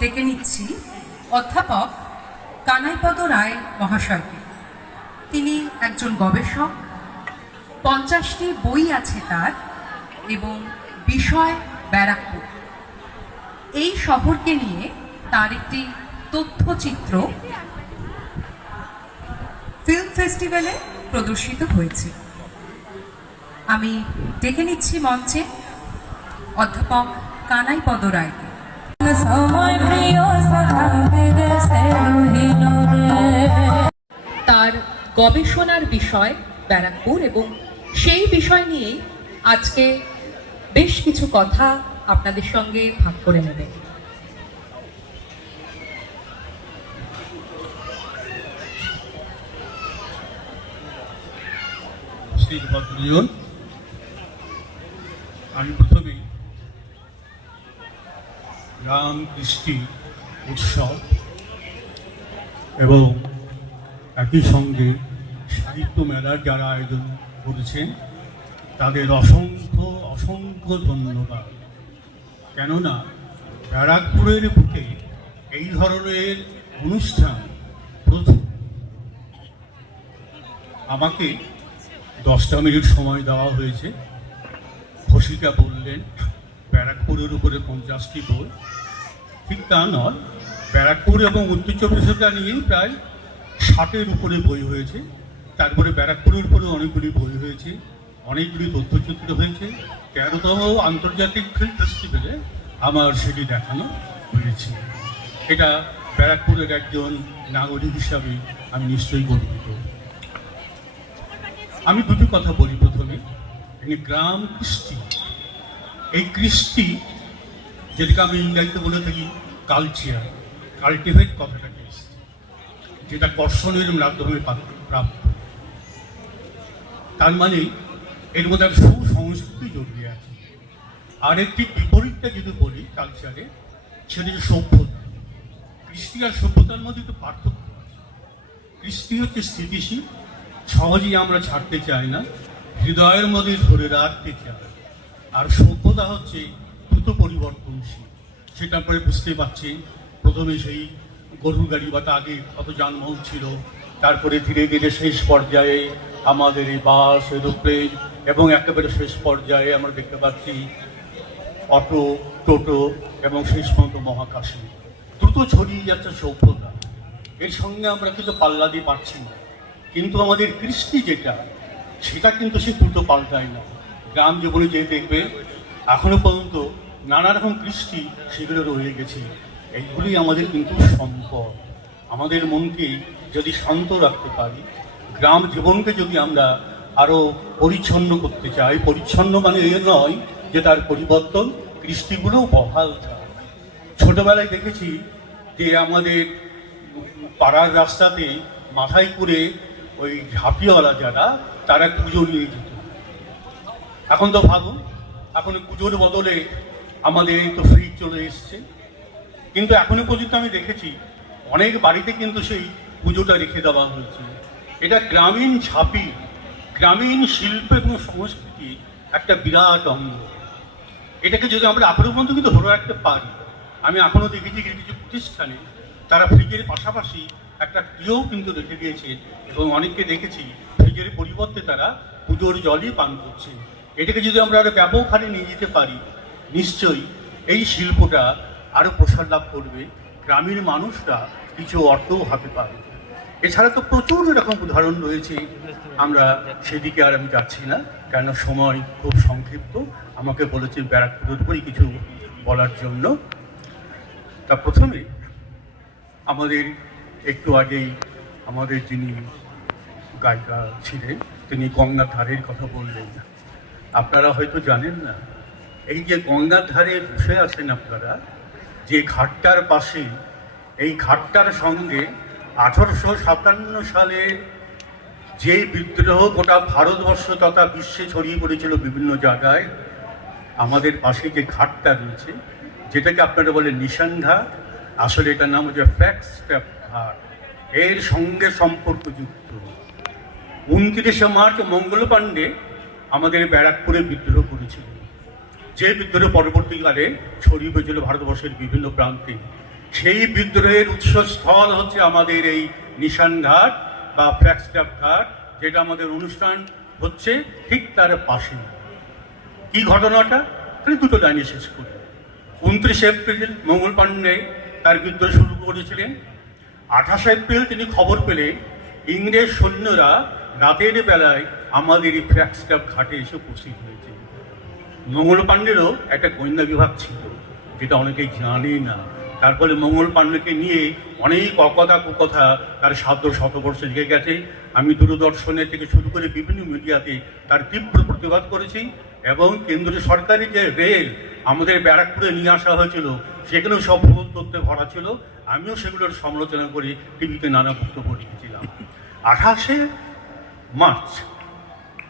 ডেকে নিচ্ছি অধ্যাপক কানাইপদ রায় মহাশয়কে। তিনি একজন গবেষক, 50টি বই আছে তার, এবং বিষয় ব্যারাকপুর। এই শহরকে নিয়ে তার একটি তথ্যচিত্র ফিল্ম ফেস্টিভ্যালে প্রদর্শিত হয়েছে। আমি ডেকে নিচ্ছি মঞ্চে অধ্যাপক কানাইপদ রায়কে। তার গবেষণার বিষয় ব্যারাকপুর, এবং সেই বিষয় নিয়েই আজকে বেশ কিছু কথা আপনাদের সঙ্গে ভাগ করে নেবে। আমি প্রথমে গ্রাম কৃষ্টি উৎসব এবং একই সঙ্গে সাহিত্য মেলার যারা আয়োজন করেছেন তাদের অসংখ্য অসংখ্য ধন্যবাদ। কেননা ব্যারাকপুরের বুকে এই ধরনের অনুষ্ঠান প্রথম। আমাকে 10টা মিনিট সময় দেওয়া হয়েছে। ঘোষিকা বললেন ব্যারাকপুরের উপরে 50টি বই। ঠিক তা নয়, ব্যারাকপুর এবং উত্তর চব্বিশ পরগনা নিয়েই প্রায় 60-এর উপরে বই হয়েছে। তারপরে ব্যারাকপুরের উপরে অনেকগুলি বই হয়েছে, অনেকগুলি তথ্যচিত্র হয়েছে। 13তম আন্তর্জাতিক ফিল্ম ফেস্টিভ্যালে আমার সেটি দেখানো হয়েছে। এটা ব্যারাকপুরের একজন নাগরিক হিসাবে আমি নিশ্চয়ই গর্বিত। আমি দুটো কথা বলি। প্রথমে গ্রাম কৃষ্টি। এই কৃষ্টি যেটাকে আমি ইংরাজিতে বলে থাকি কালচার, কাল্টিভেট কথাটাকে এসেছে, যেটা কর্ষণের মাধ্যমে প্রাপ্ত। তার মানে এর মধ্যে একটা সুসংস্কৃতি জড়িয়ে আছে। আর একটি বিপরীতটা যদি বলি কালচারে, সেটা হচ্ছে সভ্যতা। কৃষ্টি আর সভ্যতার মধ্যে তো পার্থক্য আছে। কৃষ্টি হচ্ছে স্থিতিশীল, সহজেই আমরা ছাড়তে চাই না, হৃদয়ের মধ্যে ধরে রাখতে চাই। আর সভ্যতা হচ্ছে দ্রুত পরিবর্তনশীল। সেটা পরে বুঝতে পারছি। প্রথমে সেই গরুর গাড়ি বা আগে কত যানবাহন ছিল, তারপরে ধীরে ধীরে শেষ পর্যায়ে আমাদের এই বাস, এরোপ্লেন, এবং একেবারে শেষ পর্যায়ে আমরা দেখতে পাচ্ছি অটো, টোটো, এবং শেষ পর্যন্ত মহাকাশে দ্রুত ছড়িয়ে যাচ্ছে সভ্যতা। এর সঙ্গে আমরা কিন্তু পাল্লা দিয়ে পারছি না। কিন্তু আমাদের কৃষ্টি যেটা, সেটা কিন্তু সে দ্রুত পাল্টায় না। গ্রাম জীবনে যে দেখবে এখনো পর্যন্ত নানা রকম কৃষ্টি সেগুলো রয়ে গেছে। এইগুলি আমাদের কিন্তু সম্পদ। আমাদের মনকে যদি শান্ত রাখতে পারি, গ্রাম জীবনকে যদি আমরা আরও পরিচ্ছন্ন করতে চাই, পরিচ্ছন্ন মানে এ নয় যে তার পরিবর্তন, কৃষ্টিগুলোও বহাল থাকে। ছোটবেলায় দেখেছি যে আমাদের পাড়ার রাস্তাতে মাথায় করে ওই ঝাঁপিওয়ালা যারা, তারা পুজো নিয়ে যেত। এখন তো ভাবুন, এখন পুজোর বদলে আমাদের তো ফ্রিজ চলে এসছে। কিন্তু এখনো পর্যন্ত আমি দেখেছি অনেক বাড়িতে কিন্তু সেই পুজোটা রেখে দেওয়া হয়েছে। এটা গ্রামীণ ঝাঁপি, গ্রামীণ শিল্প এবং সংস্কৃতি একটা বিরাট অঙ্গ। এটাকে যদি আমরা এখনো পর্যন্ত কিন্তু ধরে রাখতে পারি। আমি এখনও দেখেছি কিছু প্রতিষ্ঠানে তারা ফ্রিজের পাশাপাশি একটা প্রিয়ও কিন্তু রেখে দিয়েছে, এবং অনেককে দেখেছি ফ্রিজের পরিবর্তে তারা পুজোর জলই পান করছে। এটাকে যদি আমরা আরও ব্যাপক হারে নিয়ে যেতে পারি, নিশ্চয়ই এই শিল্পটা আরও প্রসার লাভ করবে। গ্রামের মানুষরা কিছু অর্থও হাতে পাবে। এছাড়া তো প্রচুর এরকম উদাহরণ রয়েছে, আমরা সেদিকে আর আমি যাচ্ছি না, কেন সময় খুব সংক্ষিপ্ত। আমাকে বলেছে ব্যারাকপুরের উপরই কিছু বলার জন্য। তা প্রথমে আমাদের একটু আগেই আমাদের যিনি গায়িকা ছিলেন, তিনি গঙ্গার ধারের কথা বললেন। আপনারা হয়তো জানেন না, এই যে গঙ্গার ধারে বসে আছেন আপনারা, যে ঘাটটার পাশে, এই ঘাটটার সঙ্গে 1857 সালে যে বিদ্রোহ গোটা ভারতবর্ষ তথা বিশ্বে ছড়িয়ে পড়েছিল বিভিন্ন জায়গায়, আমাদের পাশে যে ঘাটটা রয়েছে, যেটাকে আপনারা বলেন নিশান ঘাট, আসলে এটার নাম হচ্ছে ফ্ল্যাগস্টেপ ঘাট। এর সঙ্গে সম্পর্কযুক্ত 29শে মার্চ মঙ্গল পাণ্ডে আমাদের ব্যারাকপুরে বিদ্রোহ করেছিল, যে বিদ্রোহ পরবর্তীকালে ছড়িয়ে পড়েছিল ভারতবর্ষের বিভিন্ন প্রান্তে। সেই বিদ্রোহের উৎসস্থল হচ্ছে আমাদের এই নিশানঘাট বা ফ্ল্যাগস্টাফ ঘাট, যেটা আমাদের অনুষ্ঠান হচ্ছে ঠিক তার পাশে। কি ঘটনাটা? তাহলে দুটো লাইনে শেষ করি। 29 এপ্রিল মঙ্গল পাণ্ডে তার বিদ্রোহ শুরু করেছিলেন। 28 এপ্রিল তিনি খবর পেলে ইংরেজ সৈন্যরা রাতের বেলায় আমাদের এই ফ্ল্যাগস্টাফ ঘাটে এসে উপস্থিত হয়েছে। মঙ্গল পাণ্ডেরও একটা গোয়েন্দা বিভাগ ছিল, যেটা অনেকেই জানে না। তারপরে মঙ্গল পাণ্ডেকে নিয়ে অনেক অকথা কুকথা তার সাধ্য শতবর্ষে লেগে গেছে। আমি দূরদর্শনে থেকে শুরু করে বিভিন্ন মিডিয়াতে তার তীব্র প্রতিবাদ করেছি, এবং কেন্দ্রীয় সরকারের যে রেল আমাদের ব্যারাকপুরে নিয়ে আসা হয়েছিল, সেখানেও সব ভুল তথ্যে ভরা ছিল। আমিও সেগুলোর সমালোচনা করে টিভিতে নানা বক্তব্য রেখেছিলাম। 28 মার্চ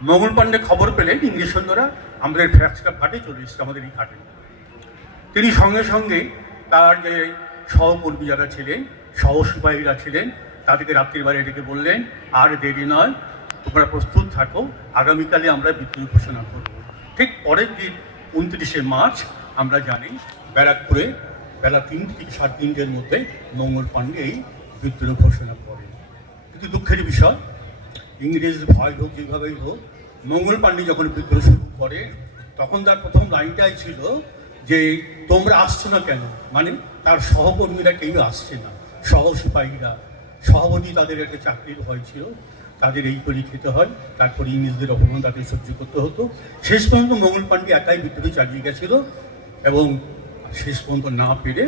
মঙ্গল পাণ্ডে খবর পেলেন ইংরেজ সৈন্যরা আমাদের ফ্ল্যাগস্টাফ ঘাটে চলে এসেছে, আমাদের এই ঘাটে। তিনি সঙ্গে সঙ্গে তার যে সহকর্মী যারা ছিলেন, সহসিপাহীরা ছিলেন, তাদেরকে রাত্রিবেলা ডেকে বললেন, আর দেরি নয়, তোমরা প্রস্তুত থাকো, আগামীকালে আমরা বিদ্রোহ ঘোষণা করব। ঠিক পরের দিন 29 মার্চ আমরা জানি ব্যারাকপুরে বেলা 3 থেকে 3:30-এর মধ্যে মঙ্গল পাণ্ডে এই বিদ্রোহ ঘোষণা করেন। কিন্তু দুঃখের বিষয়, ইংরেজ ভয় হোক যেভাবেই হোক, মঙ্গল পাণ্ডে যখন বিদ্রোহ শুরু করে তখন তার প্রথম লাইনটাই ছিল যে তোমরা আসছো না কেন, মানে তার সহকর্মীরা কেউ আসছে না, সহসিপাহীরা, সভাপতি তাদের একটা চাকরির ভয় ছিল, তাদের এই করে খেতে হয়, তারপরে ইংরেজদের অপমান তাদের সহ্য করতে হতো। শেষ পর্যন্ত মঙ্গল পাণ্ডে একাই বিদ্রোহ চালিয়ে গেছিল এবং শেষ পর্যন্ত না পেরে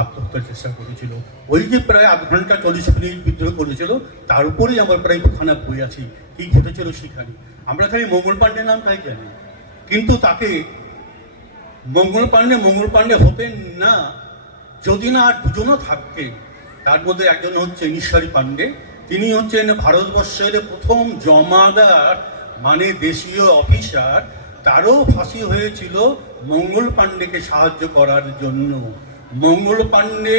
আত্মহত্যার চেষ্টা করেছিল। ওই যে প্রায় 8 ঘন্টা 40 মিনিট বিদ্রোহ করেছিল, তার উপরেই আমার প্রায় 2খানা বই আছে কি ঘটেছিল সেখানে। আমরা খালি মঙ্গল পাণ্ডে নামটাই জানি, কিন্তু তাকে মঙ্গল পাণ্ডে হতেন না যদি না আর দুজনও থাকতেন। তার মধ্যে একজন হচ্ছে ঈশ্বরী পাণ্ডে, তিনি হচ্ছেন ভারতবর্ষের প্রথম জমাদার, মানে দেশীয় অফিসার। তারও ফাঁসি হয়েছিল মঙ্গল পাণ্ডেকে সাহায্য করার জন্য। মঙ্গল পাণ্ডে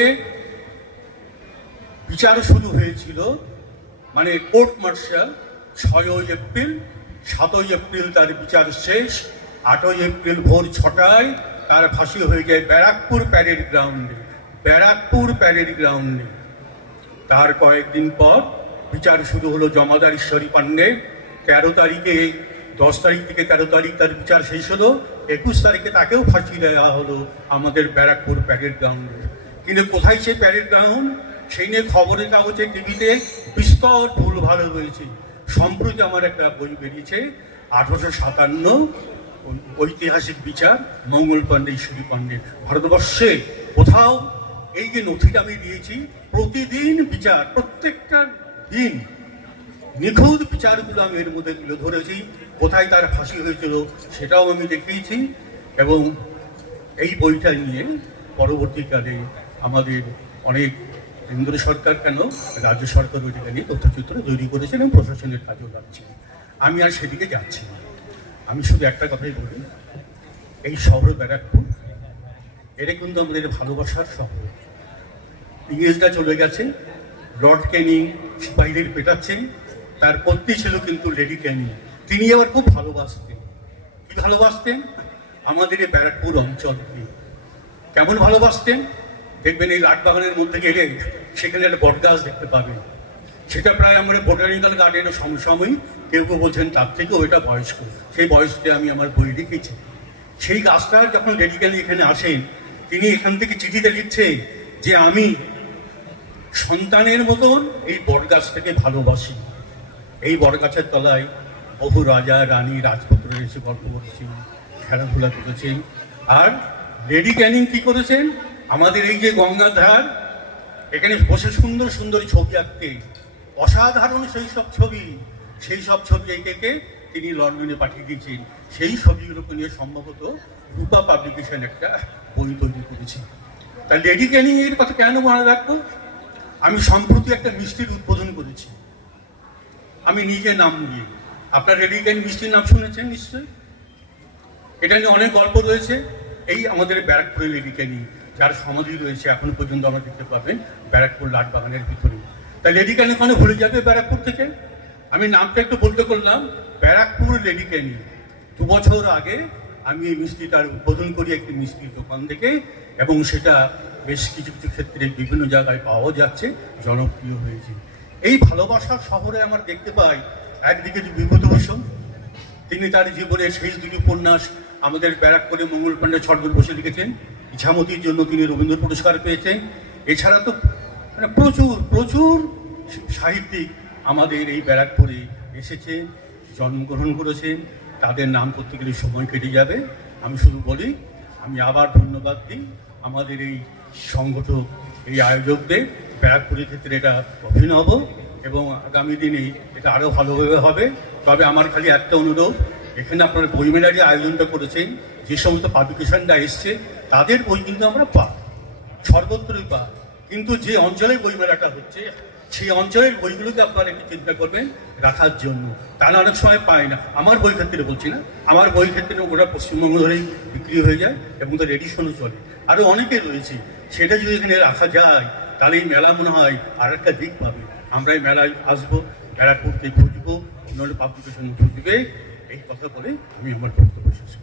বিচার শুরু হয়েছিল, মানে কোর্ট মার্শাল 6 এপ্রিল, 7 এপ্রিল তার বিচার শেষ, 8 এপ্রিল ভোর 6টায় তার ফাঁসি হয়ে যায় ব্যারাকপুর প্যারেড গ্রাউন্ডে। ব্যারাকপুর প্যারেড গ্রাউন্ডে তার কয়েকদিন পর বিচার শুরু হলো জমাদার ঈশ্বরী পাণ্ডে। 13 তারিখে, 10 তারিখ থেকে 13 তারিখ তার বিচার শেষ হলো। 21 তারিখে তাকেও ফাঁসি দেওয়া হলো আমাদের ব্যারাকপুর প্যারেড গ্রাউন্ডে। কিন্তু কোথায় সে প্যারেড গ্রাউন্ড, সেই নিয়ে খবরের কাগজে, টিভিতে বিস্তর ভুলভাল রয়েছে। সম্প্রতি আমার একটা বই বেরিয়েছে, 1857 ঐতিহাসিক বিচার মঙ্গল পাণ্ডে ঈশ্বরী পাণ্ডের। ভারতবর্ষে কোথাও এই যে নথিটা আমি দিয়েছি, প্রতিদিন বিচার, প্রত্যেকটা দিন নিখুঁত বিচারগুলো আমি এর মধ্যে তুলে ধরেছি। কোথায় তার ফাঁসি হয়েছিল সেটাও আমি দেখিয়েছি, এবং এই বইটা নিয়ে পরবর্তীকালে আমাদের অনেক কেন্দ্র সরকার কেন রাজ্য সরকারও এটা নিয়ে তথ্যচিত্র তৈরি করেছেন এবং প্রশাসনের কাজও লাগছে। আমি আর সেদিকে যাচ্ছি না, আমি শুধু একটা কথাই বলি, এই শহর ব্যারাকপুর, এটা কিন্তু আমাদের ভালোবাসার শহর। ইংরেজরা চলে গেছে, লর্ড ক্যানিং সিপাহীদের পেটাচ্ছেন, তার পত্নী ছিল কিন্তু লেডি ক্যানিং। তিনি আবার খুব ভালোবাসতেন। কি ভালোবাসতেন? আমাদের এই ব্যারাকপুর অঞ্চলকে। কেমন ভালোবাসতেন? দেখবেন এই লাটবাগানের মধ্যে গেলে সেখানে একটা বটগাছ দেখতে পাবেন। সেটা প্রায় আমরা বোটানিক্যাল গার্ডেনের সমসাময়িক, কেউ কেউ বলছেন তার থেকেও এটা বয়স্ক। সেই বয়সটা আমি আমার বই লিখেছি। সেই গাছটার যখন লেডি ক্যানিং এখানে আসেন, তিনি এখান থেকে চিঠিতে লিখছেন যে আমি সন্তানের মতন এই বটগাছটাকে ভালোবাসি। এই বটগাছের তলায় বহু রাজা রানী রাজপুত্র এসে গল্প করেছেন, খেলাধুলা করেছেন। আর লেডি ক্যানিং কি করেছেন? আমাদের এই যে গঙ্গার ধার, এখানে বসে সুন্দর সুন্দর ছবি আঁকতেন, অসাধারণ সেই সব ছবি এঁকে তিনি লন্ডনে পাঠিয়ে দিয়েছেন। সেই ছবিগুলোকে নিয়ে সম্ভবত রূপা পাবলিকেশন একটা বই তৈরি করেছে। তা লেডি ক্যানিং এর কথা কেন মনে রাখবো? আমি সম্প্রতি একটা মিষ্টির উদ্বোধন করেছি, আমি নিজে নাম দিয়ে। আপনার লেডি ক্যানিং মিষ্টির নাম শুনেছেন নিশ্চয়ই? এটা নিয়ে অনেক গল্প রয়েছে। এই আমাদের ব্যারাকপুরের লেডি ক্যানিং, যার সমাধি রয়েছে এখনো পর্যন্ত আমরা দেখতে পাবেন ব্যারাকপুর লাটবাগানের ভিতরে। তাই লেডি ক্যানিং কোনো ভুলে যাবে ব্যারাকপুর থেকে? আমি নামটা একটু বলতে করলাম, ব্যারাকপুর লেডি ক্যানিং। 2 বছর আগে আমি এই মিষ্টিটার উদ্বোধন করি একটি মিষ্টির দোকান থেকে, এবং সেটা বেশ কিছু কিছু ক্ষেত্রে বিভিন্ন জায়গায় পাওয়া যাচ্ছে, জনপ্রিয় হয়েছে। এই ভালোবাসার শহরে আমরা দেখতে পাই একদিকে যে বিভূতিভূষণ, তিনি তার জীবনের শেষ দুটি উপন্যাস আমাদের ব্যারাকপুরে মঙ্গল পাণ্ডে ছড়দুল বসে লিখেছেন। ইছামতির জন্য তিনি রবীন্দ্র পুরস্কার পেয়েছেন। এছাড়া তো মানে প্রচুর প্রচুর সাহিত্যিক আমাদের এই ব্যারাকপুরে এসেছেন, জন্মগ্রহণ করেছেন। তাদের নাম করতে গেলে সময় কেটে যাবে। আমি শুধু বলি, আমি আবার ধন্যবাদ দিই আমাদের এই সংগঠক, এই আয়োজকদের। ব্যারাকপুরের ক্ষেত্রে এটা অভিনব এবং আগামী দিনে এটা আরও ভালোভাবে হবে। তবে আমার খালি একটা অনুরোধ, এখানে আপনারা বইমেলার যে আয়োজনটা করেছেন, যে সমস্ত পাবলিকেশনরা এসছে তাদের বই কিন্তু আমরা পাই, সর্বত্রই পাই। কিন্তু যে অঞ্চলে বইমেলাটা হচ্ছে সেই অঞ্চলের বইগুলোকে আপনারা একটু চিন্তা করবেন রাখার জন্য। তারা অনেক সময় পায় না। আমার বই ক্ষেত্রে বলছি না, আমার বই ক্ষেত্রে ওরা পশ্চিমবঙ্গ ধরেই বিক্রি হয়ে যায় এবং তার এডিশনও চলে। আরও অনেকে রয়েছে, সেটা যদি এখানে রাখা যায় তাহলে এই মেলা মনে হয় আর একটা দিক পাবে। আমরা এই মেলায় আসবো, ব্যারাকপুরকে খুঁজবো, অন্যান্য পাবলিকেশন খুঁজবে। এই কথা বলে আমি আমার বক্তব্য শেষ করছি।